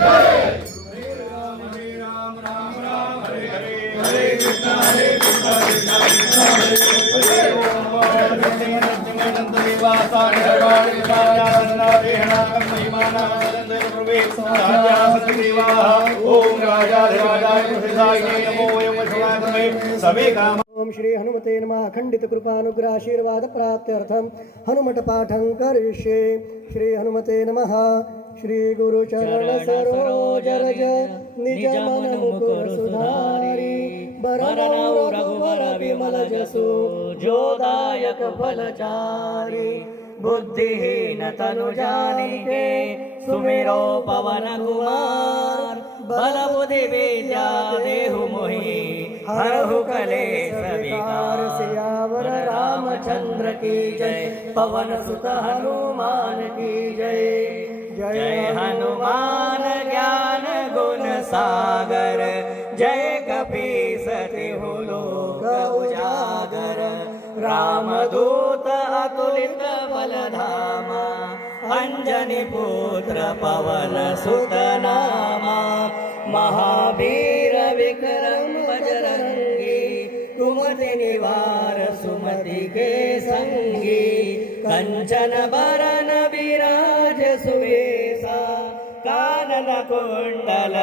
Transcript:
Hey! ओम श्री हनुमते नमः। अखंडित कृपानुग्रहाशीर्वाद प्राप्त्यर्थम हनुमत पाठं करिष्ये। श्री हनुमते नमः। श्री गुरु चरण सरोज रज निज मन मुकुर सुधारी बरनौ विमल जसु जोदायक फलचारी, बुद्धिहीन तनु जानिके सुमिरो पवन कुमार बल बुद्धि विद्या देहु मोहि, हरहु कलेश विकार, सियावर रामचंद्र की जय, पवन सुत हनुमान की जय। जय जय कपि सति हु लो रामदूत अतुलित बलधामा। अञ्जनिपुत्र पवन सुदनामा महावीर कुमति निवार सुमति के सङ्गी कञ्चन वरन विराज सुवेशा। कानन कुण्डल